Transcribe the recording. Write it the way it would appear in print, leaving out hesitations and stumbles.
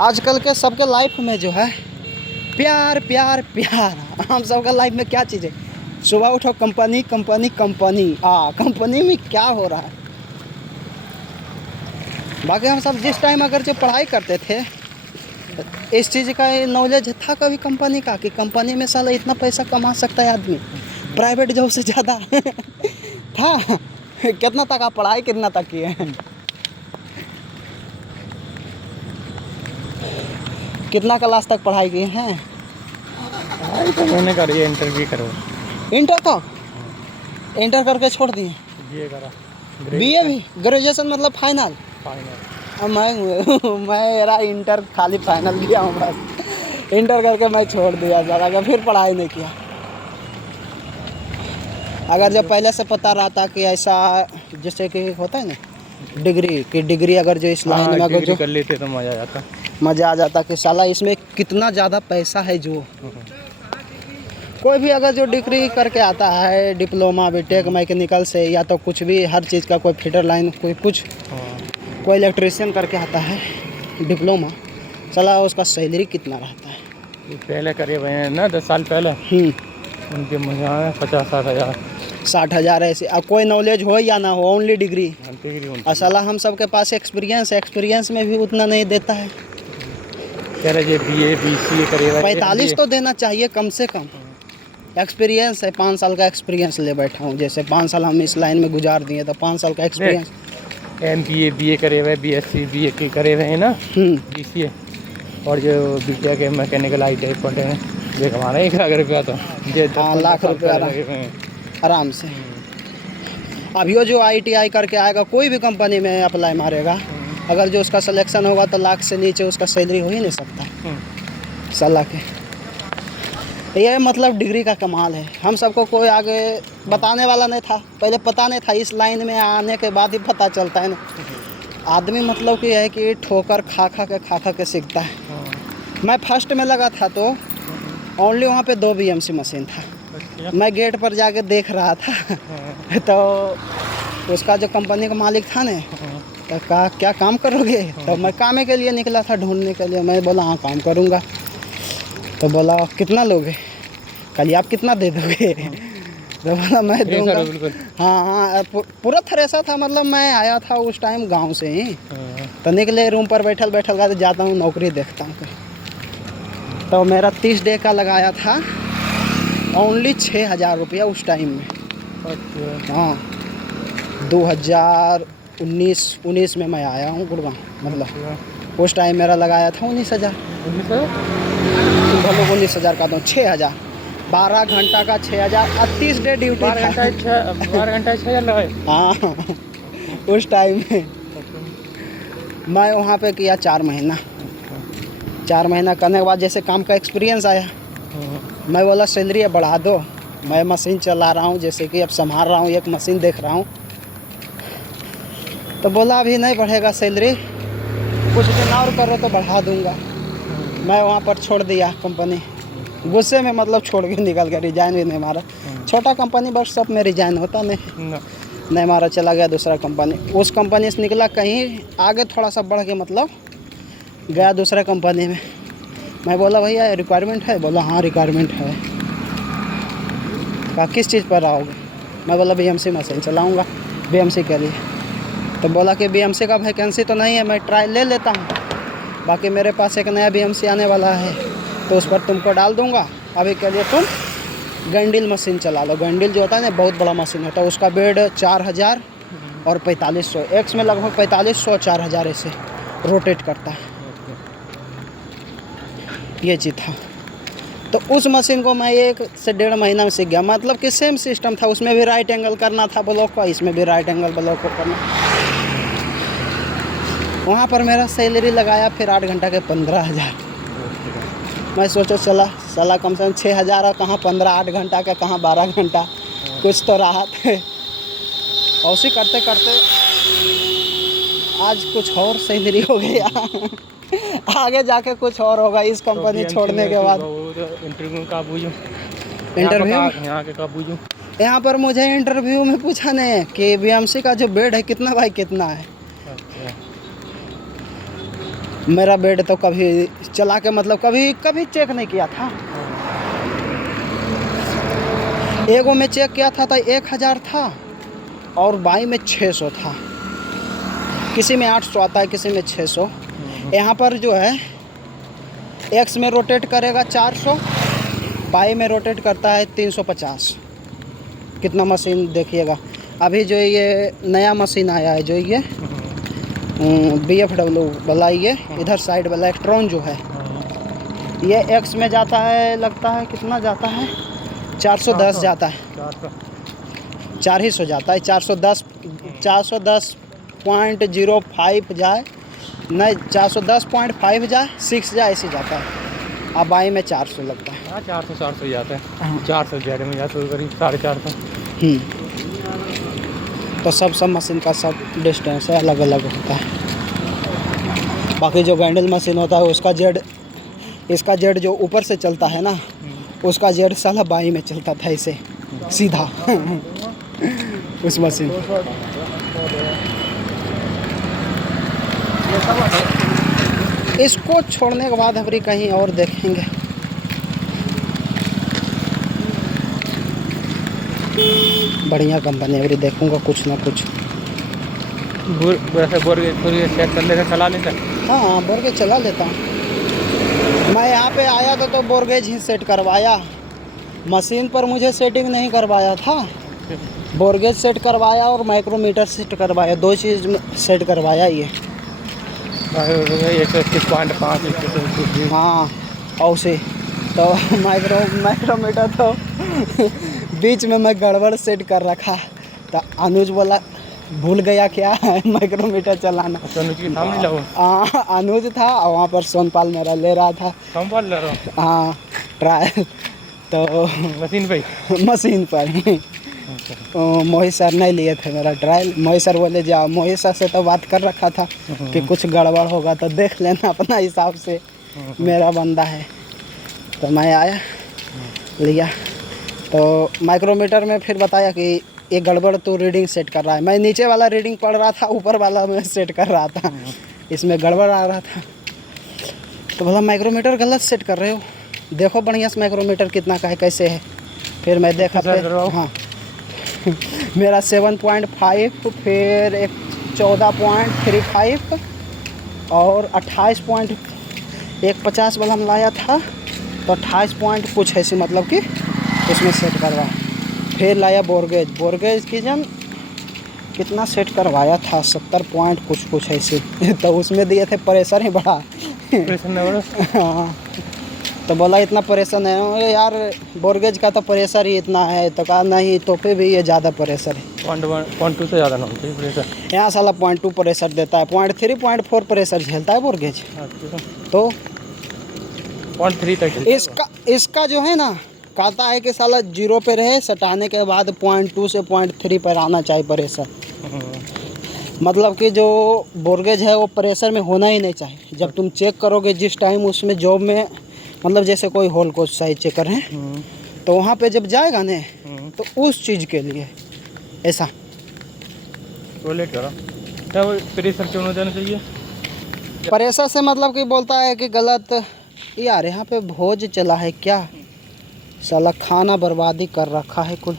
आजकल के सबके लाइफ में जो है प्यार प्यार प्यार, हम सबका लाइफ में क्या चीज़ है? सुबह उठो कंपनी कंपनी कंपनी, कंपनी में क्या हो रहा है? बाकी हम सब जिस टाइम अगर जो पढ़ाई करते थे इस चीज़ का नॉलेज था कभी कंपनी का, कि कंपनी में साला इतना पैसा कमा सकता है आदमी, प्राइवेट जॉब से ज़्यादा था। कितना तक आप पढ़ाई कितना तक किए हैं? कितना क्लास तक पढ़ाई किए हैं? पढ़ाई तो मैंने करी है, इंटरव्यू करो। इंटर का? इंटर करके छोड़ दिए? बीए करा। बीए भी? ग्रेजुएशन मतलब फाइनल? फाइनल। मेरा इंटर खाली फाइनल किया हूँ बस। इंटर करके मैं छोड़ दिया, ज़्यादा फिर पढ़ाई नहीं किया। अगर जब पहले से पता रहता कि ऐसा जैसे कि होता है ना डिग्री अगर जो इस लाइन में अगर जो कर लेते तो मज़ा आ जाता कि साला इसमें कितना ज़्यादा पैसा है। जो कोई भी अगर जो डिग्री करके आता है, डिप्लोमा बीटेक मैकेनिकल से, या तो कुछ भी हर चीज़ का, कोई फीडर लाइन, कोई कुछ, कोई इलेक्ट्रीशियन करके आता है डिप्लोमा, साला उसका सैलरी कितना रहता है? पहले करे हुए हैं ना 10 साल पहले, उनके मुझे 50-60 हज़ार 60 हज़ार ऐसे। अब कोई नॉलेज हो या ना हो, ओनली डिग्री। साला हम सब के पास एक्सपीरियंस में भी उतना नहीं देता है। कह रहे बीए BCA करे 45 तो देना चाहिए कम से कम। एक्सपीरियंस है, 5 साल का एक्सपीरियंस ले बैठा हूँ, जैसे 5 साल हम इस लाइन में गुजार दिए तो 5 साल का एक्सपीरियंस। MBA BA करे हुए, BSc BA करे हुए हैं ना, BCA, और जो BTEC मैकेनिकल ITI पढ़े हैं, ये हमारा 1 लाख रुपया तो 1 लाख रुपया आराम से। अभी वो जो ITI करके आएगा कोई भी कंपनी में अप्लाई मारेगा, अगर जो उसका सिलेक्शन होगा तो लाख से नीचे उसका सैलरी हो ही नहीं सकता साला के। ये मतलब डिग्री का कमाल है। हम सबको कोई आगे बताने वाला नहीं था, पहले पता नहीं था, इस लाइन में आने के बाद ही पता चलता है ना। आदमी मतलब कि है कि ठोकर खा खा के सीखता है। मैं फर्स्ट में लगा था तो ओनली वहाँ पे 2 BMC मशीन था। मैं गेट पर जाके देख रहा था तो उसका जो कंपनी का मालिक था ना, तो कहा क्या काम करोगे? तो मैं काम के लिए निकला था, ढूंढने के लिए। मैं बोला हाँ काम करूँगा। तो बोला कितना लोगे? कल आप कितना दे दोगे? तो बोला मैं दूँगा। हाँ, पूरा थ्रेसर था, मतलब मैं आया था उस टाइम गांव से ही। तो निकले, रूम पर बैठल जाता हूँ नौकरी देखता हूँ। तो मेरा 30 डे का लगाया था ओनली 6,000 रुपया उस टाइम में। हाँ, 2019 में मैं आया हूँ गुड़गांव, मतलब उस टाइम मेरा लगाया था 19,000। 19,000 का तो 6,000, 12 घंटा का 6,000, 30 डे ड्यूटी था। 12 घंटा 6,000 लगाए। हाँ, उस टाइम में मैं वहाँ पे किया 4 महीना। 4 महीना करने के बाद जैसे काम का एक्सपीरियंस आया, मैं बोला सैलरी बढ़ा दो। मैं मशीन चला रहा हूँ, जैसे कि अब संभाल रहा हूँ, एक मशीन देख रहा हूँ। तो बोला अभी नहीं बढ़ेगा सैलरी, कुछ दिन और करो तो बढ़ा दूँगा। मैं वहाँ पर छोड़ दिया कंपनी, गुस्से में, मतलब छोड़ के निकल गया, रिजाइन भी नहीं मारा। छोटा कंपनी वर्कशॉप में रिजाइन होता नहीं मारा, चला गया दूसरा कंपनी। उस कंपनी से निकला कहीं आगे थोड़ा सा बढ़ के, मतलब गया दूसरा कंपनी में। मैं बोला भैया रिक्वायरमेंट है? बोला हाँ रिक्वायरमेंट है। कहा किस चीज़ पर आओगे? मैं बोला BMC मशीन चलाऊँगा, BMC के लिए। तो बोला कि BMC का वैकेंसी तो नहीं है, मैं ट्रायल ले लेता हूँ, बाकी मेरे पास एक नया BMC आने वाला है तो उस पर तुमको डाल दूँगा। अभी के लिए तुम गंडिल मशीन चला लो। गंडिल जो होता है ना, बहुत बड़ा मशीन होता है, उसका बेड 4,000 और 4,500, एक्स में लगभग 4,500 4,000 ऐसे रोटेट करता है। ये चीज़ था। तो उस मशीन को मैं 1 से 1.5 महीना में सीख गया। मतलब कि सेम सिस्टम था, उसमें भी राइट एंगल करना था ब्लॉक का, इसमें भी राइट एंगल ब्लॉक को करना। वहाँ पर मेरा सैलरी लगाया फिर 8 घंटा के 15,000। मैं सोचो चला साला कम से कम 6,000 और कहाँ 15, 8 घंटा का कहाँ 12 घंटा, कुछ तो राहत है। और उसी करते करते आज कुछ और सैलरी हो गया। आगे जाके कुछ और होगा इस कंपनी छोड़ने के बाद। इंटरव्यू का पूछूं? यहाँ पर मुझे इंटरव्यू में पूछा नहीं कि BMC का जो बेड है कितना बाई कितना है। मेरा बेड तो कभी चला के मतलब कभी कभी चेक नहीं किया था। एगो में चेक किया था तो 1000 था और बाई में 600 था। किसी में 800 आता है, किसी में 600। यहाँ पर जो है एक्स में रोटेट करेगा 400, बाई में रोटेट करता है 350। कितना मशीन देखिएगा। अभी जो ये नया मशीन आया है, जो ये BFW वाला, ये इधर साइड वाला इलेक्ट्रॉन जो है, ये एक्स में जाता है, लगता है कितना जाता है, 410 जाता है, 400 जाता है, 410.05 जाए, नहीं 410.5 जाए, 6 जाए, ऐसे जाता है। अब बाई में 400 लगता है। हाँ 400 जाता है। 400 जेड में जाता है करीब 450। तो सब मशीन का सब डिस्टेंस है, अलग अलग होता है। बाकी जो गैंडल मशीन होता है उसका जेड, इसका जेड जो ऊपर से चलता है ना, उसका जेड साला बाई में चलता था ऐसे सीधा उस मशीन। इसको छोड़ने के बाद हम कहीं और देखेंगे। बढ़िया कंपनी अभी देखूंगा कुछ ना कुछ। वैसे बोर्गेज सेट कर लेकर चला लेता। हाँ बोरगेज चला लेता हूँ। मैं यहाँ पे आया था तो बोरगेज ही सेट करवाया, मशीन पर मुझे सेटिंग नहीं करवाया था। बोरगेज सेट करवाया और माइक्रोमीटर सेट करवाया, 2 चीज़ सेट करवाया ये। 121.5। हाँ और से तो माइक्रोमीटर तो बीच में मैं गड़बड़ सेट कर रखा, तो अनुज बोला भूल गया क्या माइक्रोमीटर चलाना। अनुज था और वहाँ पर सोनपाल मेरा ले रहा था। सोनपाल ले रहा? हाँ ट्रायल तो मशीन पर मोहित सर नहीं लिए थे मेरा ट्रायल। मोहित सर बोले जाओ, मोहित सर से तो बात कर रखा था कि कुछ गड़बड़ होगा तो देख लेना अपना हिसाब से, मेरा बंदा है। तो मैं आया लिया, तो माइक्रोमीटर में फिर बताया कि ये गड़बड़ तो रीडिंग सेट कर रहा है। मैं नीचे वाला रीडिंग पढ़ रहा था, ऊपर वाला मैं सेट कर रहा था, इसमें गड़बड़ आ रहा था। तो बोला माइक्रोमीटर गलत सेट कर रहे हो, देखो बढ़िया से माइक्रोमीटर कितना का है, कैसे है। फिर मैं देखा, फिर हाँ मेरा 7.5, फिर एक 14.35 और 28.150 वाला हम लाया था, तो 28 पॉइंट कुछ ऐसे मतलब कि उसमें सेट करवा। फिर लाया बोरगेज की जन कितना सेट करवाया था, 70 पॉइंट कुछ ऐसे तो उसमें दिए थे प्रेशर ही बढ़ा। हाँ तो बोला इतना प्रेशर नहीं है यार, बोरगेज का तो प्रेशर ही इतना है। तो कहा नहीं, तो फिर भी ये ज़्यादा प्रेशर है, 0.2 से ज़्यादा ना होती प्रेशर। यहाँ साला 0.2 प्रेशर देता है, 0.3 0.4 प्रेशर झेलता है बोरगेज। तो 0.3 तक इसका जो है ना, कहता है कि साला 0 पे रहे, सटाने के बाद 0.2 से 0.3 पर आना चाहिए प्रेशर। मतलब कि जो बोरगेज है वो प्रेशर में होना ही नहीं चाहिए। जब तुम चेक करोगे जिस टाइम उसमें जॉब में, मतलब जैसे कोई होल को साइज चेक कर रहे हैं, तो वहाँ पे जब जाएगा ना तो उस चीज़ के लिए ऐसा तो लेट करो। क्या वो प्रेशर क्यों नहीं देना चाहिए? प्रेशर से मतलब कि बोलता है कि गलत। यार यहाँ पे भोज चला है क्या, साला खाना बर्बादी कर रखा है कुल।